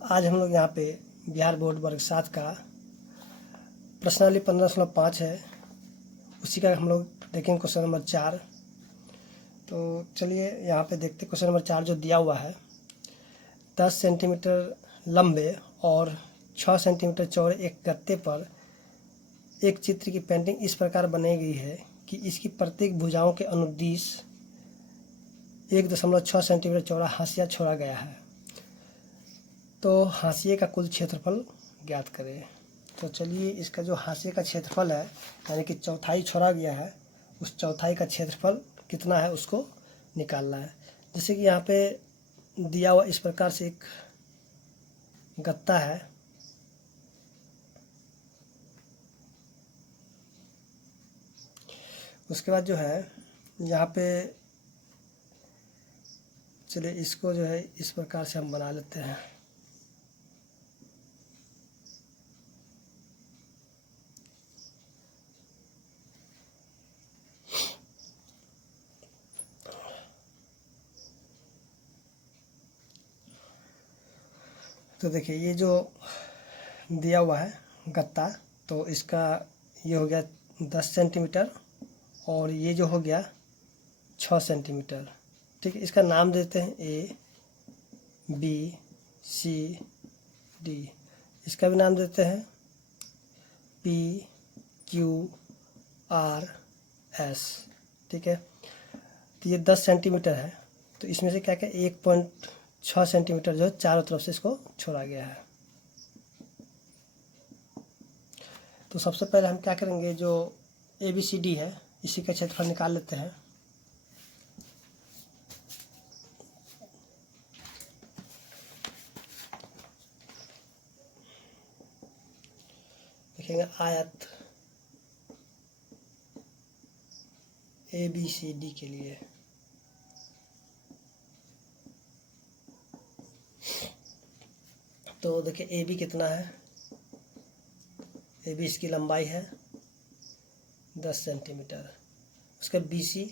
आज हम लोग यहाँ पे बिहार बोर्ड वर्ग 7 का प्रश्नावली 15.5 है, उसी का हम लोग देखेंगे क्वेश्चन नंबर 4। तो चलिए यहाँ पे देखते क्वेश्चन नंबर 4 जो दिया हुआ है। 10 सेंटीमीटर लंबे और 6 सेंटीमीटर चौड़े एक गत्ते पर एक चित्र की पेंटिंग इस प्रकार बनाई गई है कि इसकी प्रत्येक भुजाओं के अनुदिश 1.6 सेंटीमीटर चौड़ा हाशिया छोड़ा गया है। तो हाशिए का कुल क्षेत्रफल ज्ञात करें। तो चलिए इसका जो हाशिए का क्षेत्रफल है, यानी कि चौथाई छोड़ा गया है, उस चौथाई का क्षेत्रफल कितना है उसको निकालना है। जैसे कि यहाँ पे दिया हुआ इस प्रकार से एक गत्ता है, उसके बाद जो है यहाँ पे चलिए इसको जो है इस प्रकार से हम बना लेते हैं। तो देखिए ये जो दिया हुआ है गत्ता, तो इसका ये हो गया 10 सेंटीमीटर और ये जो हो गया 6 सेंटीमीटर। ठीक है, इसका नाम देते हैं ए बी सी डी। इसका भी नाम देते हैं पी क्यू आर एस। ठीक है, तो ये 10 सेंटीमीटर है, तो इसमें से क्या क्या 1.6 सेंटीमीटर जो है चारों तरफ से इसको छोड़ा गया है। तो सबसे पहले हम क्या करेंगे, जो ए बी सी डी है इसी का क्षेत्रफल निकाल लेते हैं। देखेंगे आयत ए बी सी डी के लिए तो देखिए ए बी कितना है, ए बी इसकी लंबाई है 10 सेंटीमीटर, उसका बी सी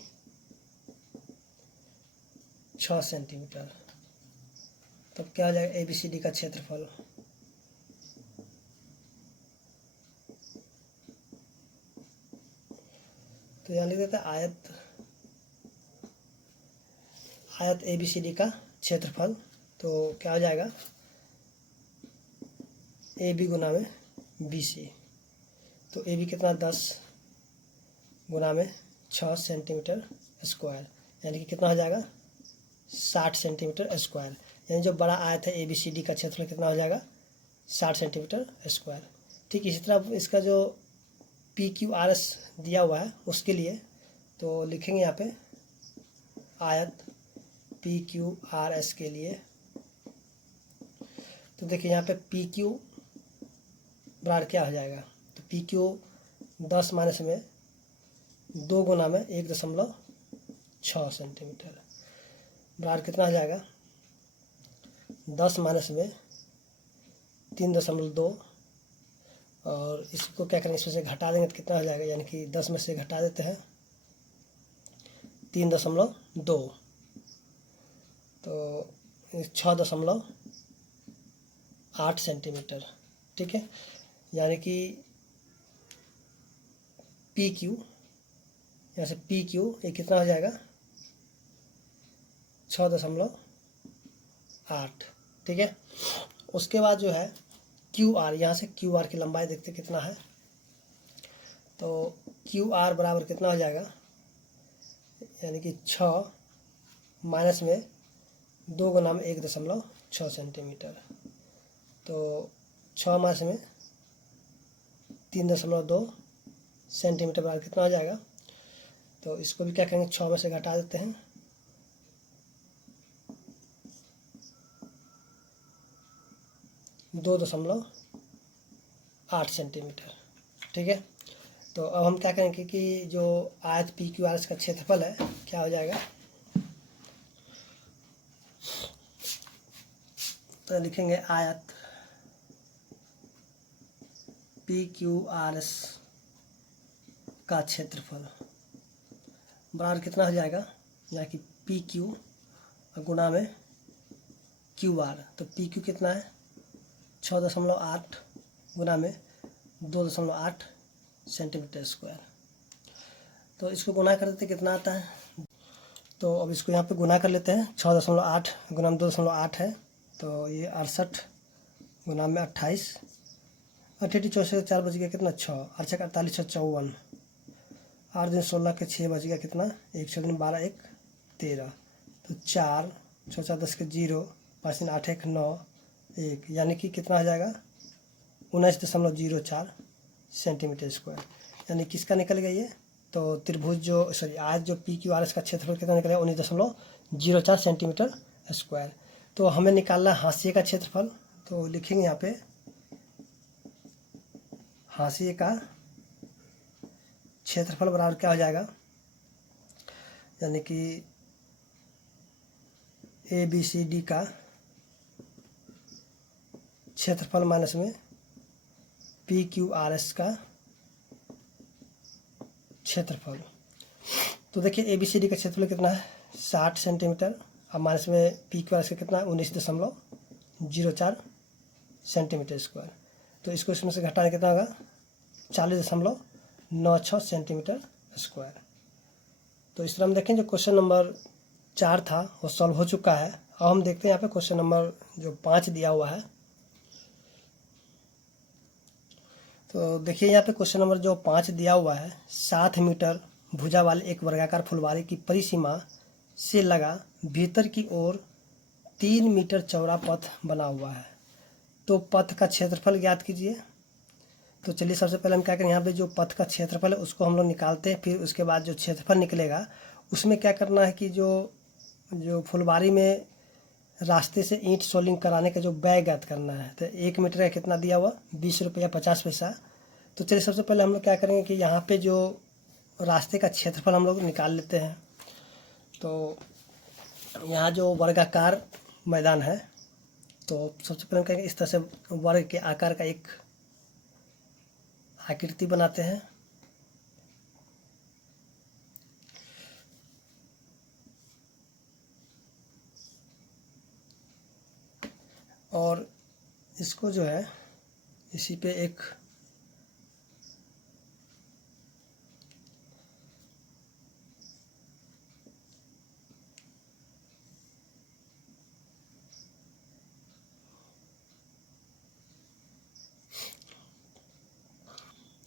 6 सेंटीमीटर। तब क्या हो जाएगा ए बी सी डी का क्षेत्रफल। तो यहाँ लिख देते हैं आयत ए बी सी डी का क्षेत्रफल। तो क्या हो जाएगा ए बी गुना में बी सी। तो ए बी कितना 10 गुना में 6 सेंटीमीटर स्क्वायर, यानी कि कितना हो जाएगा 60 सेंटीमीटर स्क्वायर। यानी जो बड़ा आयत है ए बी सी डी का क्षेत्रफल कितना हो जाएगा 60 सेंटीमीटर स्क्वायर। ठीक इसी तरह इसका जो पी क्यू आर एस दिया हुआ है उसके लिए तो लिखेंगे यहाँ पे आयत पी क्यू आर एस के लिए। तो देखिए यहाँ पे पी क्यू बराबर क्या हो जाएगा, तो पी क्यू 10 माइनस में 2 गुना में 1.6 सेंटीमीटर बराबर कितना हो जाएगा 10 माइनस में 3.2, और इसको क्या करेंगे इसमें से घटा देंगे तो कितना हो जाएगा, यानी कि 10 में से घटा देते हैं 3.2, तो 6.8 सेंटीमीटर। ठीक है, यानी कि पी क्यू यहाँ से पी क्यू ये कितना हो जाएगा 6.8। ठीक है, उसके बाद जो है क्यू आर, यहाँ से क्यू आर की लंबाई देखते कितना है। तो क्यू आर बराबर कितना हो जाएगा, यानी कि 6 माइनस में 2 गुना में 1.6 सेंटीमीटर। तो 6 माइनस में 3.2 सेंटीमीटर बराबर कितना हो जाएगा। तो इसको भी क्या करेंगे 6 में से घटा देते हैं, 2.8 सेंटीमीटर। ठीक है, तो अब हम क्या करेंगे कि जो आयत पी क्यू आर एस का क्षेत्रफल है क्या हो जाएगा, तो लिखेंगे आयत पी क्यू आर एस का क्षेत्रफल बराबर कितना हो जाएगा, यानी कि पी क्यू गुना में क्यू आर। तो पी क्यू कितना है 6.8 गुना में 2.8 सेंटीमीटर स्क्वायर। तो इसको गुना कर देते कितना आता है। तो अब इसको यहाँ पे गुना कर लेते हैं। 6.8 गुना में 2.8 है, तो ये 68 गुना में 28, 88 64 4 बज गया कितना 6, 8 छः 48 6 54, 8 दिन 16 के 6 बज गया कितना 1, 6 दिन 12 1 13, तो 4 6 4 10 के 0, 5 दिन 8 1 9 1, यानी कि कितना आ जाएगा 19.04 सेंटीमीटर स्क्वायर। यानी किसका निकल गया ये, तो त्रिभुज जो आज जो पी क्यू आर एस का क्षेत्रफल कितना निकलेगा 19.04 सेंटीमीटर स्क्वायर। तो हमें निकालना हाशिए का क्षेत्रफल, तो लिखेंगे यहाँ पे हाशिए का क्षेत्रफल बराबर क्या हो जाएगा, यानी कि ए बी सी डी का क्षेत्रफल माइनस में पी क्यू आर एस का क्षेत्रफल। तो देखिए ए बी सी डी का क्षेत्रफल कितना है 60 सेंटीमीटर, अब माइनस में पी क्यू आर एस का कितना है 19.04 सेंटीमीटर स्क्वायर। तो इसको इसमें से घटाने कितना होगा 40.96 सेंटीमीटर स्क्वायर। तो इस तरह हम देखें जो क्वेश्चन नंबर 4 था वो सॉल्व हो चुका है। अब हम देखते हैं यहाँ पे क्वेश्चन नंबर जो 5 दिया हुआ है। तो देखिए यहाँ पे क्वेश्चन नंबर जो 5 दिया हुआ है, 7 मीटर भुजा वाले एक वर्गाकार फुलवारी की परिसीमा से लगा भीतर की ओर 3 मीटर चौड़ा पथ बना हुआ है, तो पथ का क्षेत्रफल ज्ञात कीजिए। तो चलिए सबसे पहले हम क्या करें, यहाँ पे जो पथ का क्षेत्रफल है उसको हम लोग निकालते हैं, फिर उसके बाद जो क्षेत्रफल निकलेगा उसमें क्या करना है कि जो फुलवारी में रास्ते से ईंट सोलिंग कराने का जो व्यय ज्ञात करना है। तो 1 मीटर का कितना दिया हुआ 20 रुपया 50 पैसा। तो चलिए सबसे पहले हम लोग क्या करेंगे कि यहाँ पे जो रास्ते का क्षेत्रफल हम लोग निकाल लेते हैं। तो यहाँ जो वर्गाकार मैदान है, तो सबसे पहले हम कहेंगे इस तरह से वर्ग के आकार का एक आकृति बनाते हैं। और इसको जो है इसी पे एक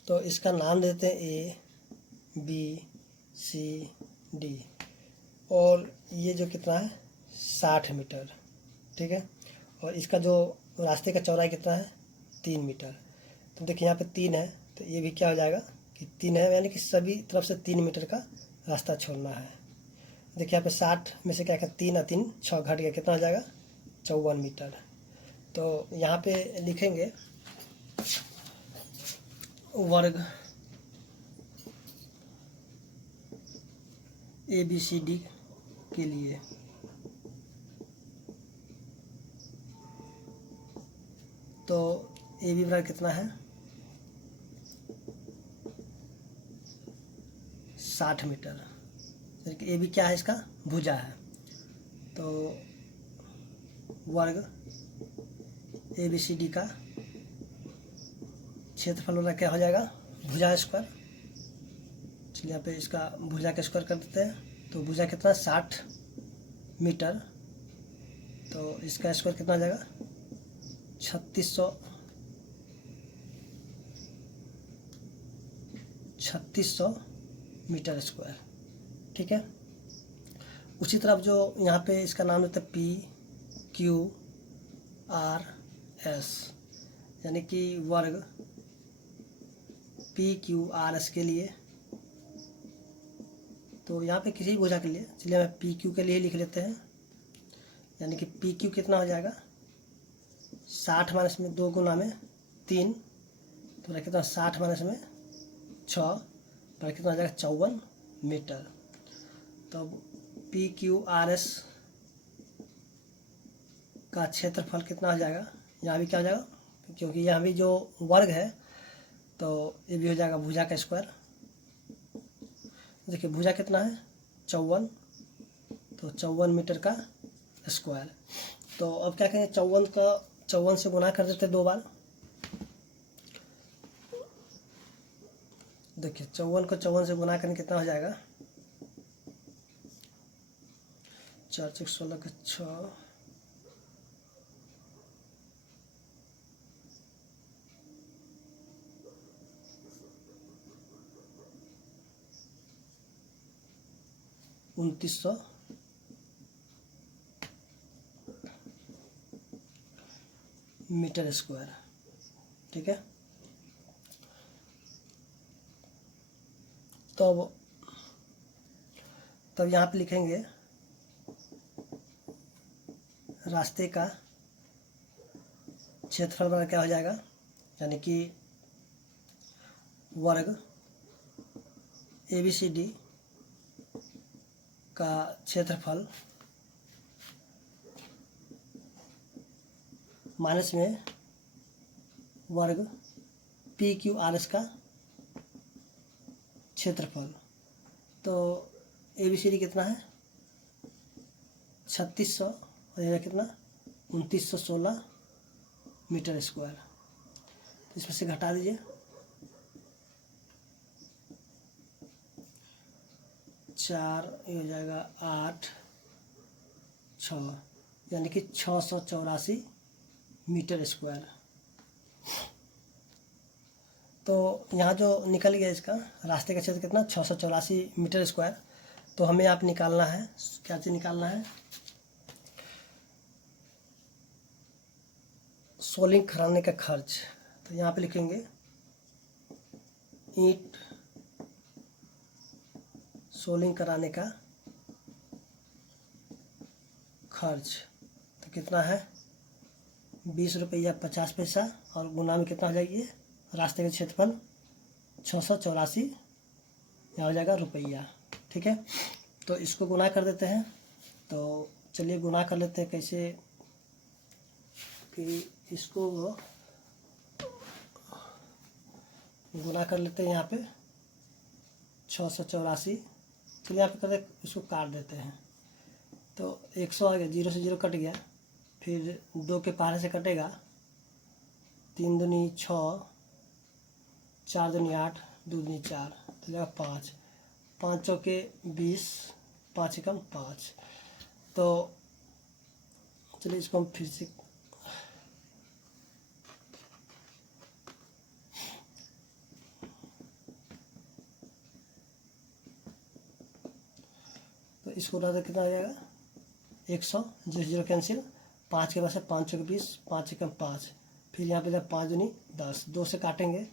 तो इसका नाम देते हैं ए बी सी डी, और ये जो कितना है 60 मीटर, ठीक है। और इसका जो रास्ते का चौड़ाई कितना है 3 मीटर। तो देखिए यहाँ पे 3 है, तो ये भी क्या हो जाएगा कि 3 है, यानी कि सभी तरफ से 3 मीटर का रास्ता छोड़ना है। देखिए यहाँ पे 60 में से क्या क्या 3 और 3 6 घट गया, कितना हो जाएगा 54 मीटर। तो यहाँ पे लिखेंगे वर्ग ए बी सी डी के लिए। तो ए बी बराबर कितना है 60 मीटर, ए बी क्या है इसका भुजा है। तो वर्ग ए बी सी डी का क्षेत्रफल वाला क्या हो जाएगा भुजा स्क्वायर। चलिए यहाँ पे इसका भुजा का स्क्वायर कर देते हैं। तो भुजा कितना 60 मीटर, तो इसका स्क्वायर कितना आ जाएगा 3600 मीटर स्क्वायर, ठीक है। उसी तरफ जो यहाँ पे इसका नाम देता है पी क्यू आर एस, यानी कि वर्ग पी क्यू आर एस के लिए। तो यहाँ पे किसी भुजा के लिए, चलिए हमें पी क्यू के लिए लिख लेते हैं, यानी कि पी क्यू कितना हो जाएगा 60 माइनस में 2 गुना में 3, तो कितना 60 माइनस में 6, तो कितना हो जाएगा 54 मीटर। तो पी क्यू आर एस का क्षेत्रफल कितना हो जाएगा, यहाँ भी क्या हो जाएगा क्योंकि यहाँ भी जो वर्ग है तो ये भी हो जाएगा भुजा का स्क्वायर। देखिए भुजा कितना है 54, तो 54 मीटर का स्क्वायर। तो अब क्या करेंगे 54 का 54 से गुना कर देते 2 बार। देखिए 54 को 54 से गुना करने कितना हो जाएगा, 4 × 16 का 6, 2900 मीटर स्क्वायर। ठीक है, तो तब यहाँ पे लिखेंगे रास्ते का क्षेत्रफल बराबर क्या हो जाएगा, यानी कि वर्ग ABCD का क्षेत्रफल माइनस में वर्ग PQRS का क्षेत्रफल। तो ABCD कितना है, 3600 हो जाएगा कितना, 2916 मीटर स्क्वायर। तो इसमें से घटा दीजिए, 4 ये हो जाएगा 8 6, यानी कि 684 मीटर स्क्वायर। तो यहाँ जो निकल गया इसका रास्ते का क्षेत्र कितना, 684 मीटर स्क्वायर। तो हमें यहाँ पे निकालना है, क्या चीज़ निकालना है, सोलिंग कराने का खर्च। तो यहाँ पे लिखेंगे ईंट सोलिंग कराने का खर्च। तो कितना है, 20 रुपया 50 पैसा, और गुना में कितना हो जाएगी, रास्ते का क्षेत्रफल 684 यहाँ हो जाएगा रुपया। ठीक है, तो इसको गुना कर देते हैं। तो चलिए गुना कर लेते हैं, कैसे कि इसको गुना कर लेते हैं। यहाँ पे 684, चलिए यहाँ पे करते इसको काट देते हैं। तो 100 आ गया, 0 से 0 कट गया, फिर 2 के पहाड़े से कटेगा, 3 दूनी 6, 4 दूनी 8, 2 दूनी 4, तो जाएगा 5, 5 चौके 20, 5 एकम 5। तो चलिए इसको हम फिर से इसको उड़ा दे, कितना आ जाएगा 100, 0 0 कैंसिल, 5 के बाद से 5 चौके 20, 5 एकम 5, फिर यहाँ पे 5 दूनी 10, 2 से काटेंगे,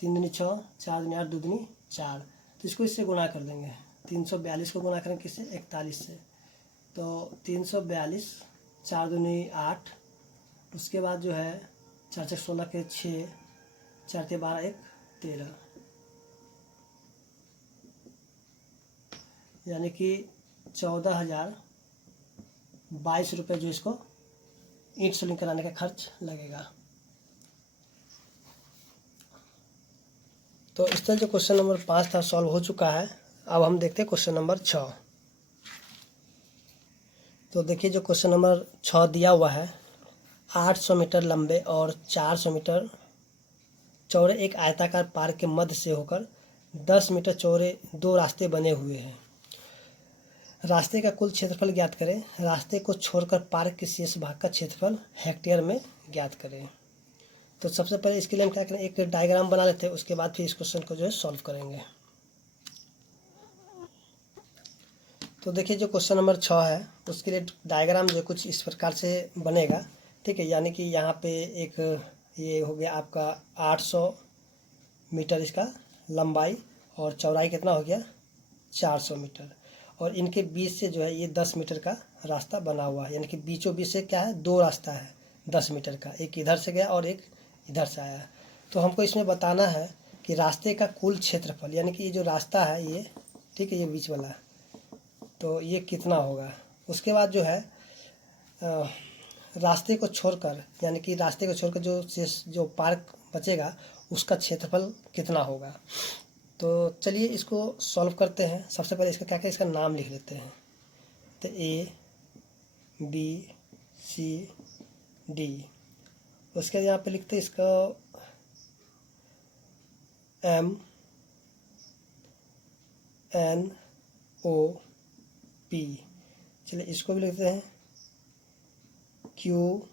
3 दूनी 6, 4 दूनी 8, 2 दूनी 4। तो इसको इससे गुना कर देंगे, 342 को गुना करेंगे किससे, 41 से। तो 342, 4 दूनी 8, उसके बाद जो है 4 × 16 के 6, 4 के 12 1 13, यानी कि 14,022 रुपये जो इसको ईंट सोलिंग कराने का खर्च लगेगा। तो इस तरह जो क्वेश्चन नंबर 5 था सॉल्व हो चुका है। अब हम देखते हैं क्वेश्चन नंबर 6। तो देखिए जो क्वेश्चन नंबर 6 दिया हुआ है, 800 मीटर लंबे और 400 मीटर चौड़े एक आयताकार पार्क के मध्य से होकर 10 मीटर चौड़े 2 रास्ते बने हुए हैं। रास्ते का कुल क्षेत्रफल ज्ञात करें। रास्ते को छोड़कर पार्क के शेष भाग का क्षेत्रफल हेक्टेयर में ज्ञात करें। तो सबसे पहले इसके लिए हम क्या करें, एक डायग्राम बना लेते हैं, उसके बाद फिर इस क्वेश्चन को जो है सॉल्व करेंगे। तो देखिए जो क्वेश्चन नंबर 6 है उसके लिए डायग्राम जो कुछ इस प्रकार से बनेगा। ठीक है, यानी कि यहाँ पे एक ये हो गया आपका 800 मीटर इसका लंबाई, और चौड़ाई कितना हो गया 400 मीटर, और इनके बीच से जो है ये 10 मीटर का रास्ता बना हुआ है। यानी कि बीचों बीच से क्या है, 2 रास्ता है 10 मीटर का, एक इधर से गया और एक इधर से आया। तो हमको इसमें बताना है कि रास्ते का कुल क्षेत्रफल, यानी कि ये जो रास्ता है ये, ठीक है, ये बीच वाला, तो ये कितना होगा। उसके बाद जो है रास्ते को छोड़कर, यानी कि रास्ते को छोड़कर जो पार्क बचेगा उसका क्षेत्रफल कितना होगा। तो चलिए इसको सॉल्व करते हैं। सबसे पहले इसका क्या क्या इसका नाम लिख लेते हैं। तो A B C D, उसके बाद यहाँ पे लिखते हैं इसका MNOP। चलिए इसको भी लिखते हैं QRST।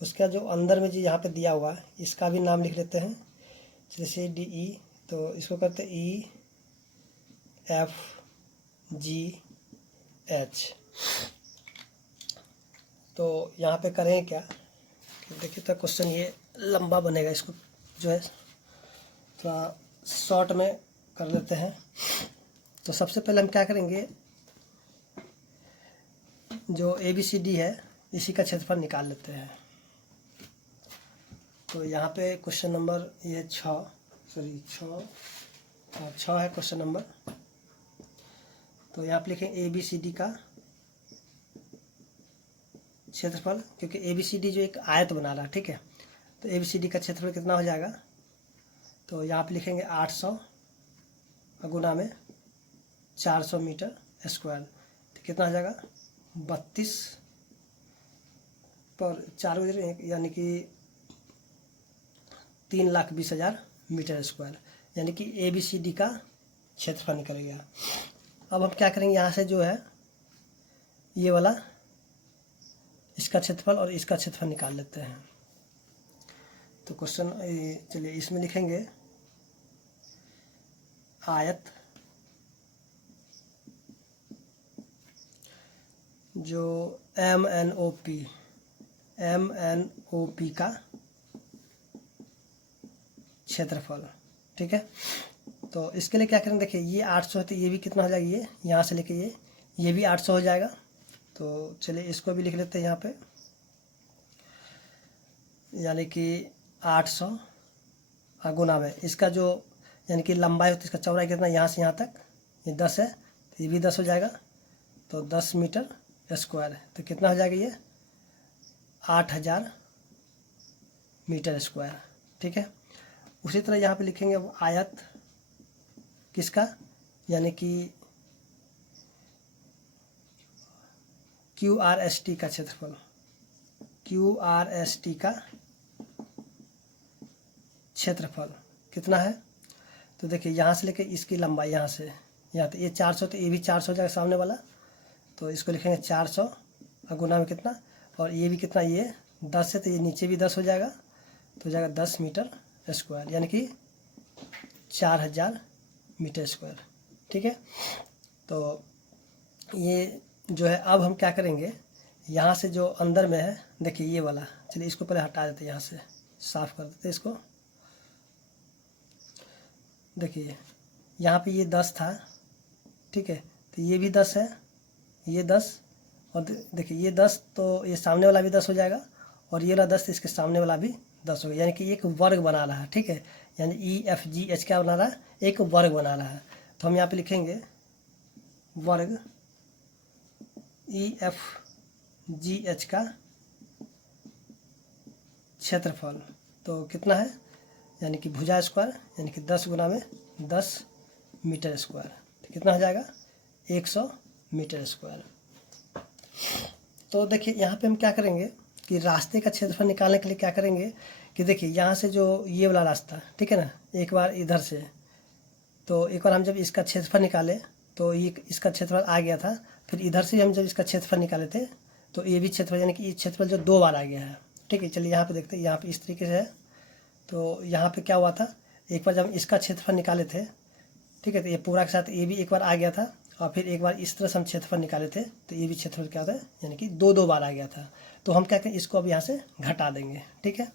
उसका जो अंदर में जो यहाँ पे दिया हुआ है इसका भी नाम लिख लेते हैं। जैसे DE, तो इसको करते EFGH। तो यहाँ पे करें क्या, देखिए तो क्वेश्चन ये लंबा बनेगा, इसको जो है थोड़ा शॉर्ट में कर लेते हैं। तो सबसे पहले हम क्या करेंगे, जो ABCD है इसी का क्षेत्रफल निकाल लेते हैं। तो यहाँ पे क्वेश्चन नंबर ये 6 है क्वेश्चन नंबर। तो यहाँ पे लिखें ABCD का क्षेत्रफल, क्योंकि ABCD जो एक आयत बना रहा है, ठीक है। तो ABCD का क्षेत्रफल कितना हो जाएगा, तो यहाँ पे लिखेंगे 800 गुना में 400 मीटर स्क्वायर। तो कितना हो जाएगा 32 पर 4 यानी कि 3,20,000 मीटर स्क्वायर, यानी कि ABCD का क्षेत्रफल निकल गया। अब हम क्या करेंगे, यहाँ से जो है ये वाला इसका क्षेत्रफल और इसका क्षेत्रफल निकाल लेते हैं। तो क्वेश्चन चलिए इसमें लिखेंगे आयत जो MNOP का क्षेत्रफल, ठीक है। तो इसके लिए क्या करेंगे, देखिए ये 800 है तो ये भी कितना हो जाएगा, ये यहाँ से लेके ये भी 800 हो जाएगा। तो चलिए इसको भी लिख लेते हैं यहाँ पे, यानी कि 800 गुना में इसका जो यानी कि लंबाई होती है, इसका चौड़ाई कितना, यहाँ से यहाँ तक ये 10 है तो ये भी 10 हो जाएगा। तो 10 मीटर स्क्वायर है, तो कितना हो जाएगा ये 8,000 मीटर स्क्वायर, ठीक है। उसी तरह यहाँ पे लिखेंगे अब आयत किसका, यानी कि QRST का क्षेत्रफल, QRST का क्षेत्रफल कितना है। तो देखिए यहाँ से लेके इसकी लंबाई यहाँ से यहाँ तक ये 400, तो ये भी 400 हो जाएगा सामने वाला। तो इसको लिखेंगे 400 गुना में कितना, और ये भी कितना, ये 10 है तो ये नीचे भी 10 हो जाएगा, तो हो जाएगा 10 मीटर स्क्वायर, यानी कि 4,000 मीटर स्क्वायर, ठीक है। तो ये जो है, अब हम क्या करेंगे, यहाँ से जो अंदर में है देखिए ये वाला, चलिए इसको पहले हटा देते हैं, यहाँ से साफ कर देते हैं इसको। देखिए यहाँ पे ये 10 था, ठीक है, तो ये भी 10 है, ये 10, और देखिए ये 10 तो ये सामने वाला भी 10 हो जाएगा, और ये वाला 10 तो इसके सामने वाला भी 10 हो गया, यानी कि एक वर्ग बना रहा है, ठीक है। यानी EFGH क्या बना रहा है, एक वर्ग बना रहा है। तो हम यहाँ पे लिखेंगे वर्ग EFGH का क्षेत्रफल, तो कितना है, यानी कि भुजा स्क्वायर, यानी कि 10 गुना में 10 मीटर स्क्वायर, तो कितना हो जाएगा 100 मीटर स्क्वायर। तो देखिए यहाँ पे हम क्या करेंगे कि रास्ते का क्षेत्रफल निकालने के लिए क्या करेंगे कि देखिए यहाँ से जो ये वाला रास्ता, ठीक है ना, एक बार इधर से, तो एक बार हम जब इसका क्षेत्रफल निकाले तो ये इसका क्षेत्रफल आ गया था, फिर इधर से हम जब इसका क्षेत्रफल निकाले थे तो ये भी क्षेत्रफल, यानी कि ये क्षेत्रफल जो 2 बार आ गया है, ठीक है। चलिए यहाँ पे देखते हैं, यहाँ पे इस तरीके से है। तो यहाँ पे क्या हुआ था, एक बार जब इसका क्षेत्रफल निकाले थे, ठीक है, तो ये पूरा के साथ ये भी एक बार आ गया था, और फिर एक बार इस तरह से हम क्षेत्रफल निकाले थे तो ये भी क्षेत्रफल क्या होता है, यानी कि 2 बार आ गया था। तो हम क्या करें, इसको अब यहाँ से घटा देंगे, ठीक है।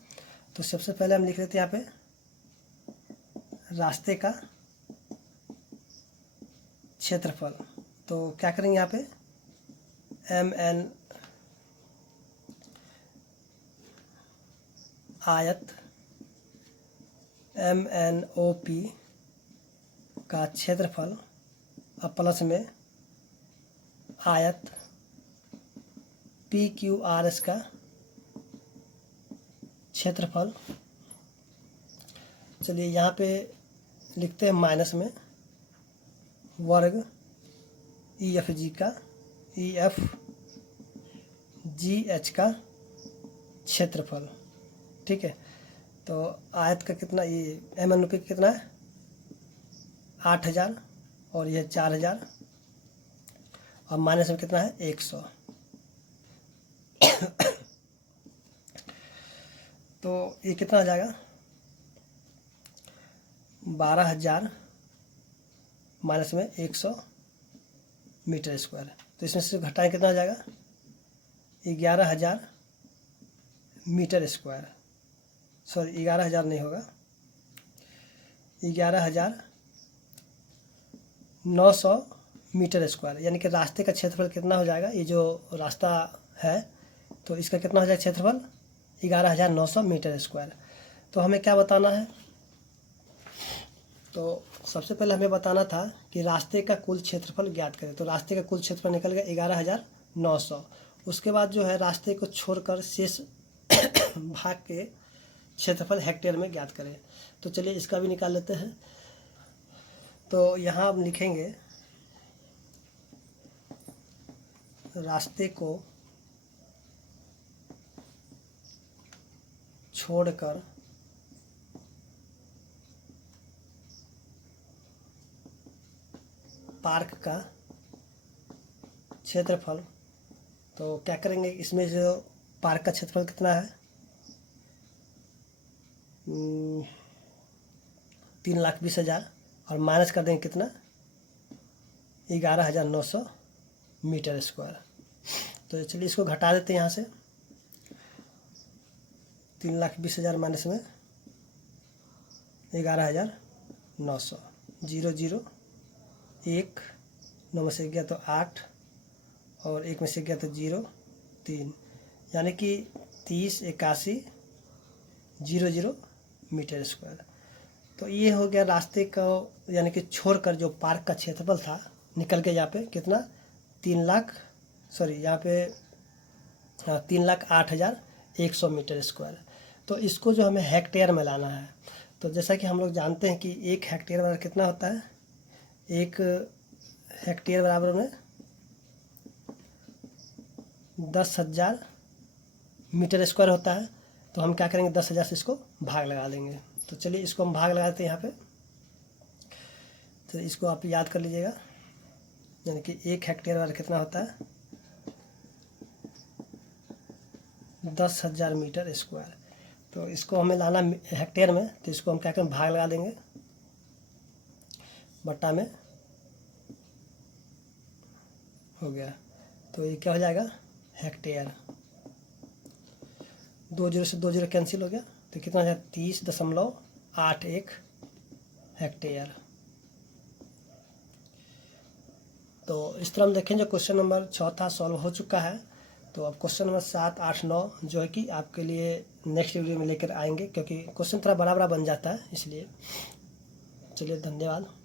तो सबसे पहले हम लिख लेते हैं यहाँ पे रास्ते का क्षेत्रफल। तो क्या करेंगे यहाँ पे MN आयत MNOP का क्षेत्रफल, अब प्लस में आयत PQRS का क्षेत्रफल। चलिए यहाँ पे लिखते हैं माइनस में वर्ग EFG GH का क्षेत्रफल, ठीक है। तो आयत का कितना, ये MNOP कितना है 8000 और यह 4000 और माइनस में कितना है 100। तो ये कितना आ जाएगा 12000 माइनस में 100 मीटर स्क्वायर। तो इसमें से घटाएं कितना आ जाएगा 11000 मीटर स्क्वायर, सॉरी 11000 नहीं होगा, 11900 मीटर स्क्वायर। यानी कि रास्ते का क्षेत्रफल कितना हो जाएगा, ये जो रास्ता है तो इसका कितना हो जाएगा क्षेत्रफल 11900 मीटर स्क्वायर। तो हमें क्या बताना है, तो सबसे पहले हमें बताना था कि रास्ते का कुल क्षेत्रफल ज्ञात करें। तो रास्ते का कुल क्षेत्रफल निकल गया 11900। उसके बाद जो है रास्ते को छोड़कर शेष भाग के क्षेत्रफल हेक्टेयर में ज्ञात करें। तो चलिए इसका भी निकाल लेते हैं। तो यहाँ हम लिखेंगे रास्ते को छोड़कर पार्क का क्षेत्रफल। तो क्या करेंगे, इसमें जो पार्क का क्षेत्रफल कितना है 3,20,000 और माइनस कर देंगे कितना 11900 मीटर स्क्वायर। तो चलिए इसको घटा देते हैं यहाँ से, 3,20,000 माइनस में 11900, 0 0 1 9 में से गया तो 8 और 1 में से गया तो 0 3, यानी कि 3081 00 मीटर स्क्वायर। तो ये हो गया रास्ते का, यानी कि छोड़कर जो पार्क का क्षेत्रफल था निकल के यहाँ पे कितना 3,08,100 मीटर स्क्वायर। तो इसको जो हमें हेक्टेयर में लाना है, तो जैसा कि हम लोग जानते हैं कि 1 हेक्टेयर बराबर कितना होता है, 1 हेक्टेयर बराबर में 10,000 मीटर स्क्वायर होता है। तो हम क्या करेंगे 10,000 से इसको भाग लगा देंगे। तो चलिए इसको हम भाग लगाते हैं यहाँ पे। तो इसको आप याद कर लीजिएगा, यानी कि 1 हेक्टेयर बराबर कितना होता है 10,000 मीटर स्क्वायर। तो इसको हमें लाना हेक्टेयर में, तो इसको हम क्या करें भाग लगा देंगे बट्टा में, हो गया। तो ये क्या हो जाएगा हेक्टेयर, 2 0 से 2 0 कैंसिल हो गया, तो कितना हो जाएगा 30.81 हेक्टेयर। तो इस तरह हम देखें जो क्वेश्चन नंबर 6 था सॉल्व हो चुका है। तो अब क्वेश्चन नंबर 7 8 9 जो है कि आपके लिए नेक्स्ट वीडियो में लेकर आएंगे, क्योंकि क्वेश्चन थोड़ा बड़ा बड़ा बन जाता है इसलिए। चलिए धन्यवाद।